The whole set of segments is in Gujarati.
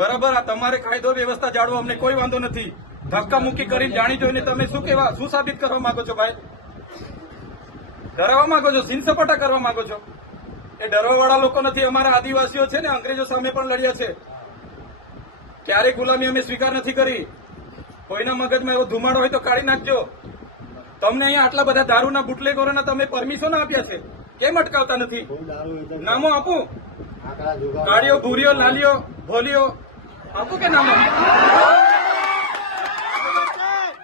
બરાબર, આ તમારે કાયદો વ્યવસ્થા જાળવો, અમને કોઈ વાંધો નથી. ધક્કા મુક્કી કરીને જાણી જોઈને તમે શું સાબિત કરવા માંગો છો ભાઈ? ડરાવવા માંગો છો, સીન સપાટા કરવા માંગો છો? એ ડરવાવાળા લોકો નથી. અમારા આદિવાસીઓ છે ને, અંગ્રેજો સામે પણ લડ્યા છે. ક્યારેય ગુલામી અમે સ્વીકાર નથી કરી. કોઈના મગજમાં એવો ધુમાડો હોય તો કાઢી નાખજો. તમને અહીંયા આટલા બધા દારૂના બુટલેગરોના તમે પરમિશન આપ્યા છે, કેમ અટકાવતા નથી? નામો આપું? કાળીઓ, ભૂરીઓ, લાલીઓ, ભોલીઓ આપું કે નામો?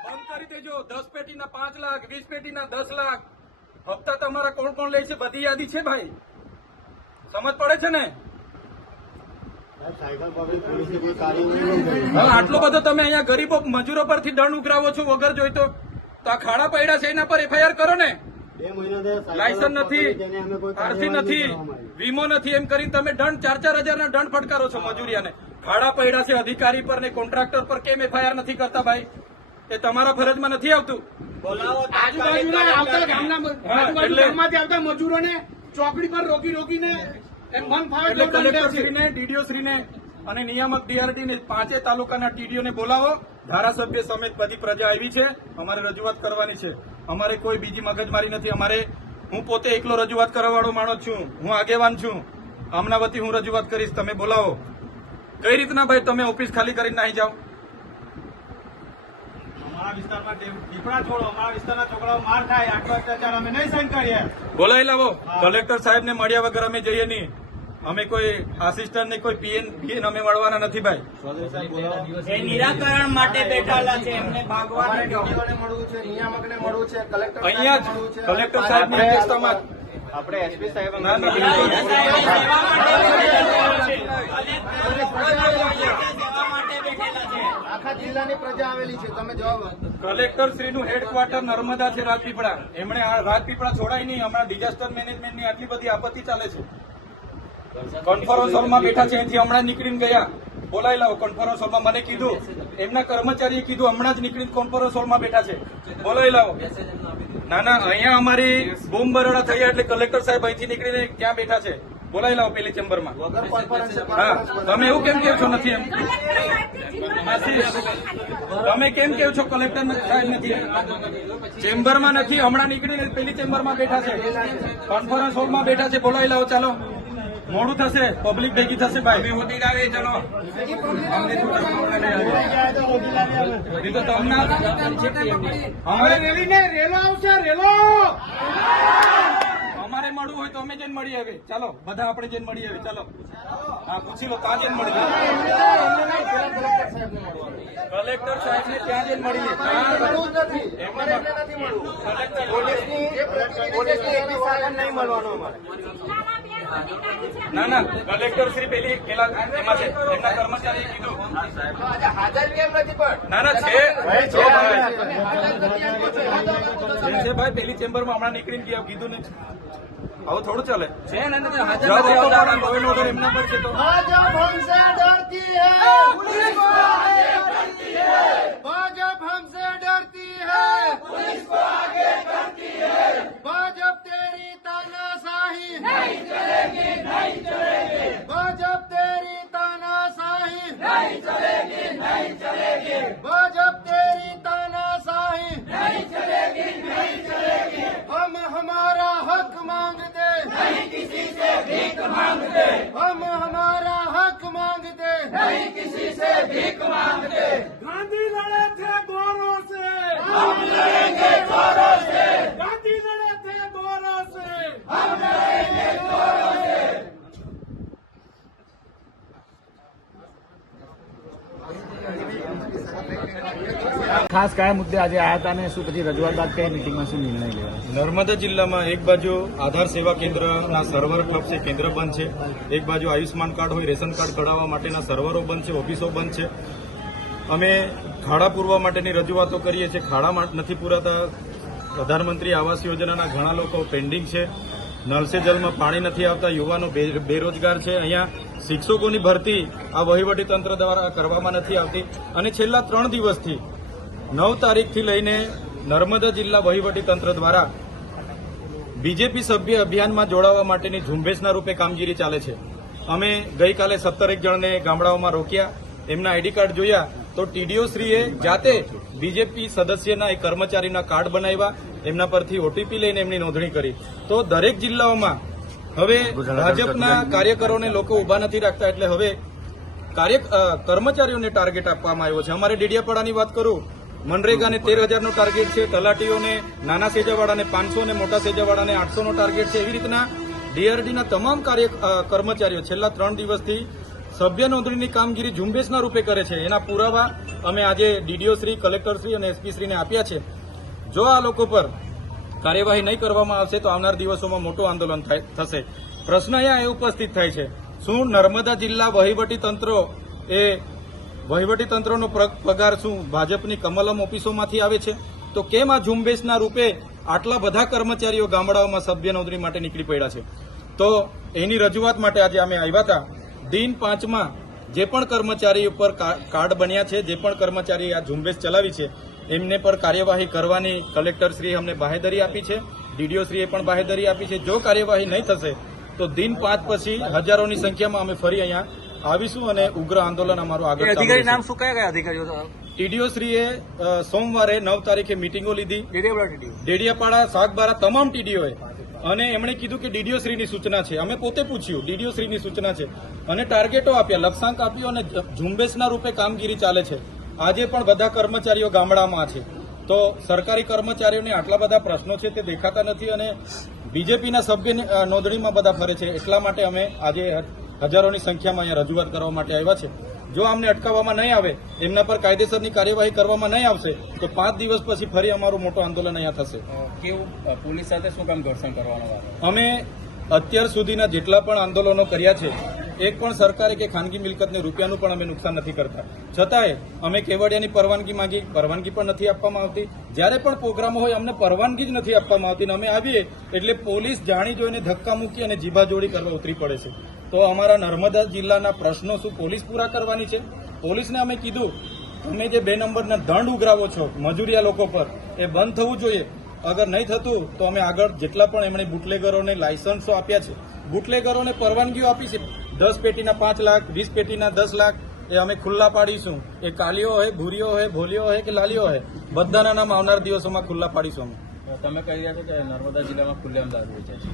બંધ કરી દેજો. 10 પેટીના 5 લાખ, 20 પેટીના 10 લાખ. હપ્તા તમારા કોણ કોણ લે છે બધી યાદી છે ભાઈ, સમજ પડે છે ને? આટલો બધો તમે અહીંયા ગરીબો મજૂરો પરથી દંડ ઉઘરાવો છો વગર જોઈતો, તો આ ખાડા પડ્યા છે એના પર એફઆઈઆર કરો ને. લાયસન્સ નથી, આરસી નથી, વીમો નથી, એમ કરીને તમે દંડ 4,000 ના દંડ ફટકારો છો મજૂરિયાને. ખાડા પડ્યા છે અધિકારી પર ને કોન્ટ્રાક્ટર પર, કેમ એફઆઈઆર નથી કરતા ભાઈ? એ તમારા ફરજમાં નથી આવતું. ગામમાંથી આવતા મજૂરોને ચોકડી પર રોકીને કલેક્ટરશ્રીને, ડીડીઓશ્રીને અને નિયામક ડીઆરડીને 5 તાલુકાના ટીડીઓને બોલાવો. ધારાસભ્ય સમેત બધી પ્રજા આવી છે, અમારે રજૂઆત કરવાની છે. અમારે કોઈ બીજી મગજમારી નથી. હું પોતે એકલો રજૂઆત કરવાવાળો માણસ છું, હું આગેવાન છું. આમના વતી હું રજૂઆત કરીશ, તમે બોલાવો. કઈ રીતના ભાઈ તમે ઓફિસ ખાલી કરીને નાહી જાઓ? અમારા વિસ્તારમાં દીપડા છોડો, અમારા વિસ્તારના છોકરાઓ માર ખાય, આટલો અત્યાચાર અમે નહીં સહન કરીએ. બોલાવી લાવો. કલેક્ટર સાહેબને મળ્યા વગર અમે જઈએ નહીં. અમે કોઈ આસિસ્ટન્ટ ને કોઈ પીએન અમે મળવાના નથી ભાઈ. એ નિરાકરણ માટે બેઠેલા છે, એમને ભાગવાને મળવું છે, નિયામકને મળવું છે, કલેક્ટર અહીંયા જ કલેક્ટર સાહેબની અધ્યક્ષતામાં આપણે એસપી સાહેબ આખા જિલ્લાની પ્રજા આવેલી છે. તમે જવાબ કલેક્ટર શ્રીનું હેડક્વાર્ટર નર્મદા છે, રાજપીપળા. એમણે આ રાજપીપળા છોડાય નહીં. હમણાં ડિઝાસ્ટર મેનેજમેન્ટની આટલી બધી આપત્તિ ચાલે છે. કોન્ફરન્સ હોલમાં બેઠા છે, એથી હમણાં નીકળીને ગયા. બોલાવી લાવો કોન્ફરન્સ હોલમાં. મને કીધું, એમના કર્મચારીએ કીધું, હમણાં જ નીકળીને કોન્ફરન્સ હોલમાં બેઠા છે. બોલાવી લાવો. ના, અહીંયા અમારી બૂમ બરોડા થયા એટલે કલેક્ટર સાહેબ અહીંથી નીકળીને ક્યાં બેઠા છે? બોલાવી લાવો પેલી ચેમ્બરમાં. હા, તમે એવું કેમ કહો છો નથી? એમ તમે કેમ કહો છો કલેક્ટર સાહેબ નથી? ચેમ્બરમાં નથી, હમણાં નીકળીને પેલી ચેમ્બરમાં બેઠા છે, કોન્ફરન્સ હોલમાં બેઠા છે. બોલાવી લાવો. ચાલો, મોડું થશે, પબ્લિક ભેગી થશે ભાઈ. ચલો, અમારે મળવું હોય તો અમે જઈને મળીએ. હવે ચાલો, બધા આપણે જઈને મળીએ. હવે ચાલો, હા, પૂછી લો ત્યાં જઈને મળીએ. કલેક્ટર સાહેબ ને ત્યાં જઈને મળીએ. ના, કલેક્ટર શ્રી પેલા એમાં છે, એમના કર્મચારીએ કીધું. ના, છે ભાઈ, પેલી ચેમ્બરમાં હમણાં નીકળીને ગયા, કીધું ને. આવું થોડું ચાલે છે ને. લો એન્ડ ઓર્ડર એમના પર છે તો ભાજપ हमसे डरती है, पुलिस को आगे करती है. भाजप हमसे डरती है, पुलिस को आगे करती है. भाजप तेरी तानाशाही नहीं चलेगी, नहीं चलेगी. भाजप तेरी तानाशाही नहीं चलेगी, नहीं चलेगी. भाजप तेरी तानाशाही नहीं चलेगी, नहीं चलेगी. हम हमारा हक मांगते नहीं, किसी से भीख मांगते. हम हमारा हक मांगते नहीं, किसी से भीख मांगते. गांधी लड़े थे गोरों से, हम लड़ेंगे गोरों से. गांधी लड़े थे गोरों से, हम लड़ेंगे गोरों से. ખાસ કયા મુદ્દે આજે આવ્યા હતા અને શું પછી રજૂઆત બાદ કઈ મિટિંગમાં શું નિર્ણય લેવાયો? નર્મદા જિલ્લામાં એક બાજુ આધાર સેવા કેન્દ્રના સર્વર ઠપ છે, કેન્દ્ર બંધ છે. એક બાજુ આયુષ્માન કાર્ડ હોય, રેશન કાર્ડ કઢાવવા માટેના સર્વરો બંધ છે, ઓફિસો બંધ છે. અમે ખાડા પૂરવા માટેની રજૂઆતો કરીએ છીએ, ખાડા નથી પૂરાતા. પ્રધાનમંત્રી આવાસ યોજનાના ઘણા લોકો પેન્ડિંગ છે. નળ સે જલમાં પાણી નથી આવતા. યુવાનો બેરોજગાર છે. અહીંયા શિક્ષકોની ભરતી આ વહીવટી તંત્ર દ્વારા કરવામાં નથી આવતી. અને છેલ્લા 3 દિવસથી 9 તારીખથી લઈને નર્મદા જિલ્લા વહીવટી તંત્ર દ્વારા બીજેપી સભ્ય અભિયાનમાં જોડાવા માટેની ઝુંબેશના રૂપે કામગીરી ચાલે છે. અમે ગઈકાલે 17 જણને ગામડાઓમાં રોક્યા. એમના આઈડી કાર્ડ જોયા તો ટીડીઓ શ્રીએ જાતે બીજેપી સદસ્યના એક કર્મચારીના કાર્ડ બનાવ્યા, એમના પરથી ઓટીપી લઈને એમની નોંધણી કરી. તો દરેક જિલ્લાઓમાં હવે ભાજપના કાર્યકરોને લોકો ઉભા નથી રાખતા, એટલે હવે કર્મચારીઓને ટાર્ગેટ આપવામાં આવ્યો છે. અમારે ડેડિયાપાડાની વાત કરું, મનરેગાને 13,000નો ટાર્ગેટ છે, તલાટીઓને નાના સેજાવાળાને 500 અને મોટા સેજાવાળાને 800નો ટાર્ગેટ છે. એવી રીતના ડીઆરડીના તમામ કર્મચારીઓ છેલ્લા 3 દિવસથી સભ્ય નોંધણીની કામગીરી ઝુંબેશના રૂપે કરે છે. એના પુરાવા અમે આજે ડીડીઓ શ્રી, કલેક્ટર શ્રી અને એસપી શ્રીને આપ્યા છે. જો આ લોકો પર કાર્યવાહી નહીં કરવામાં આવશે તો આવનાર દિવસોમાં મોટું આંદોલન થશે. પ્રશ્ન અહીંયા એ ઉપસ્થિત થાય છે, શું નર્મદા જિલ્લા વહીવટીતંત્રનો પગાર શું ભાજપની કમલમ ઓફિસોમાંથી આવે છે? તો કેમ આ ઝુંબેશના રૂપે આટલા બધા કર્મચારીઓ ગામડાઓમાં સભ્ય નોંધણી માટે નીકળી પડ્યા છે? તો એની રજૂઆત માટે આજે અમે આવ્યા હતા. દિન 5માં જે પણ કર્મચારી ઉપર કાર્ડ બન્યા છે, જે પણ કર્મચારી આ ઝુંબેશ ચલાવી છે, એમને પર કાર્યવાહી કરવાની કલેક્ટરશ્રીએ અમને બાહેધરી આપી છે, ડીડીઓશ્રીએ પણ બાહેધરી આપી છે. જો કાર્યવાહી નહીં થશે તો દિન 5 પછી હજારોની સંખ્યામાં અમે ફરી અહીંયા આવીશું અને ઉગ્ર આંદોલન અમારું આગળ ચાલુ રહેશે. નામ શું કયા અધિકારીઓ? ટીડીઓશ્રીએ સોમવારે 9 તારીખે મિટિંગો લીધી, ડેડિયાપાડા, સાગબારા તમામ ટીડીઓએ, અને એમણે કીધું કે ડીડીઓશ્રીની સૂચના છે. અમે પોતે પૂછ્યું, ડીડીઓશ્રીની સૂચના છે, અને ટાર્ગેટો આપ્યા, લક્ષ્યાંક આપ્યો, અને ઝુંબેશના રૂપે કામગીરી ચાલે છે. આજે પણ બધા કર્મચારીઓ ગામડામાં છે. તો સરકારી કર્મચારીઓને આટલા બધા પ્રશ્નો છે તે દેખાતા નથી, અને બીજેપીના સભ્ય નોંધણીમાં બધા ફરે છે. એટલા માટે અમે આજે હજારોની સંખ્યામાં અહીંયા રજૂઆત કરવા માટે આવ્યા છે. જો અમને અટકાવવામાં નહીં આવે, એમના પર કાયદેસરની કાર્યવાહી કરવામાં નહીં આવશે તો 5 દિવસ પછી ફરી અમારું મોટું આંદોલન અહીંયા થશે. કેવું પોલીસ સાથે શું કામ ઘર્ષણ કરવાનો? અમે અત્યાર સુધીના જેટલા પણ આંદોલનો કર્યા છે, એક પણ સરકારી કે ખાનગી મિલકતને રૂપિયાનું પણ અમે નુકસાન નથી કરતા. છતાંય અમે કેવડિયાની પરવાનગી માંગી, પરવાનગી પણ નથી આપવામાં આવતી. જ્યારે પણ પ્રોગ્રામો હોય અમને પરવાનગી જ નથી આપવામાં આવતી. અમે આવીએ એટલે પોલીસ જાણી જોઈને ધક્કા મૂકી અને જીભાજોડી કરવા ઉતરી પડે છે. તો અમારા નર્મદા જિલ્લાના પ્રશ્નો શું પોલીસ પૂરા કરવાની છે? પોલીસને અમે કીધું, તમે જે 2 નંબરના દંડ ઉઘરાવો છો મજૂરિયા લોકો પર, એ બંધ થવું જોઈએ. અગર નહીં થતું તો અમે આગળ જેટલા પણ એમણે બુટલેગરોને લાયસન્સો આપ્યા છે, બુટલેગરોને પરવાનગીઓ આપી છે, 10 પેટીના 5 લાખ, 20 પેટીના 10 લાખ, એ અમે ખુલ્લા પાડીશું. એ કાલીઓ હોય, ભૂરીઓ હોય, ભોલીઓ હોય કે લાલીઓ હોય, બધાના નામ આવનાર દિવસોમાં ખુલ્લા પાડીશું. અમે તમે કહી રહ્યા છો કે નર્મદા જિલ્લામાં ખુલ્લેઆમ દારૂ વેચાય છે.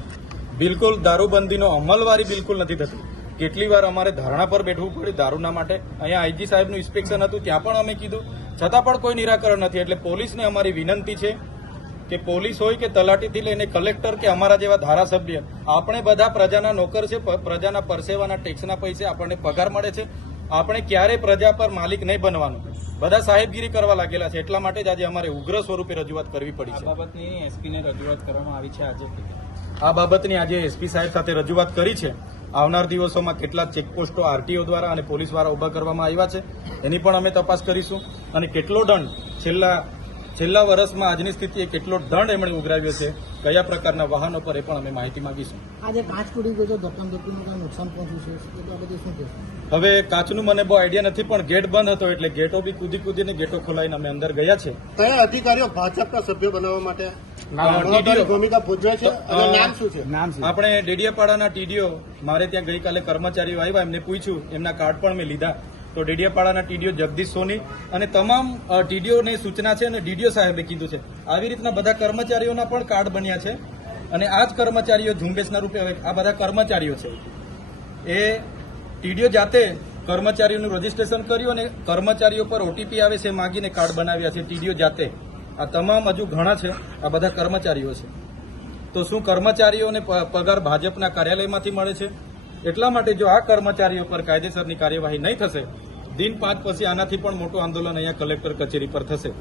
બિલકુલ દારૂબંધીનો અમલવારી બિલકુલ નથી થતી. કેટલી વાર અમારે ધરણા પર બેઠવું પડ્યું દારૂના માટે. અહીંયા આઈજી સાહેબનું ઇન્સ્પેક્શન હતું, ત્યાં પણ અમે કીધું, છતાં પણ કોઈ નિરાકરણ નથી. એટલે પોલીસને અમારી વિનંતી છે કે પોલીસ હોય કે તલાટીથી લઈને કલેક્ટર કે અમારા જેવા ધારાસભ્ય, આપણે બધા પ્રજાના નોકર છે, પ્રજાના પરસેવાના ટેક્સના પૈસે આપણને પગાર મળે છે. આપણે ક્યારે પ્રજા પર માલિક નહીં બનવાનું. બધા સાહેબગીરી કરવા લાગેલા છે. એટલા માટે જ આજે અમારે ઉગ્ર સ્વરૂપે રજૂઆત કરવી પડી છે. આ બાબતની એસપીને રજૂઆત કરવામાં આવી છે આજે. આ બાબતની આજે એસપી સાહેબ સાથે રજૂઆત કરી છે. આવનાર દિવસોમાં કેટલાક ચેકપોસ્ટો આરટીઓ દ્વારા અને પોલીસ દ્વારા ઉભા કરવામાં આવ્યા છે, એની પણ અમે તપાસ કરીશું. અને કેટલો દંડ છેલ્લા વર્ષમાં આજની સ્થિતિએ કેટલો દંડ એમણે ઉઘરાવ્યો છે, કયા પ્રકારના વાહનો પર, એ પણ અમે માહિતી માંગીશું. આજે કાચ તૂટી ગયો, ધક્કામુક્કીનું કાંઈ નુકસાન પહોંચ્યું છે, એ બાબતે શું કહેશો? હવે કાચનું મને બહુ આઈડિયા નથી, પણ ગેટ બંધ હતો એટલે ગેટો બી કૂદીને ગેટો ખોલાવીને અમે અંદર ગયા છે. કયા અધિકારીઓ ભાજપના સભ્ય બનાવવા માટે મહત્વની ભૂમિકા ભજવે છે અને નામ શું છે? આપણે ડેડિયાપાડાના ટીડીઓ, મારે ત્યાં ગઈકાલે કર્મચારીઓ આવ્યા, એમને પૂછ્યું, એમના કાર્ડ પણ મેં લીધા. તો ડેડિયાપાડાના ટીડીઓ જગદીશ સોની અને તમામ ટીડીઓની સૂચના છે, અને ડીડીઓ સાહેબે કીધું છે. આવી રીતના બધા કર્મચારીઓના પણ કાર્ડ બન્યા છે, અને આ જ કર્મચારીઓ ઝુંબેશના રૂપે હવે આ બધા કર્મચારીઓ છે, એ ટીડીઓ જાતે કર્મચારીઓનું રજીસ્ટ્રેશન કર્યું અને કર્મચારીઓ પર ઓટીપી આવે છે માગીને કાર્ડ બનાવ્યા છે ટીડીઓ જાતે. આ તમામ હજુ ઘણા છે, આ બધા કર્મચારીઓ છે. તો શું કર્મચારીઓને પગાર ભાજપના કાર્યાલયમાંથી મળે છે? એટલા માટે જો આ કર્મચારીઓ પર કાયદેસરની કાર્યવાહી નહીં થશે, દિન 5 પછી આનાથી પણ મોટું આંદોલન અહીંયા કલેક્ટર કચેરી પર થશે.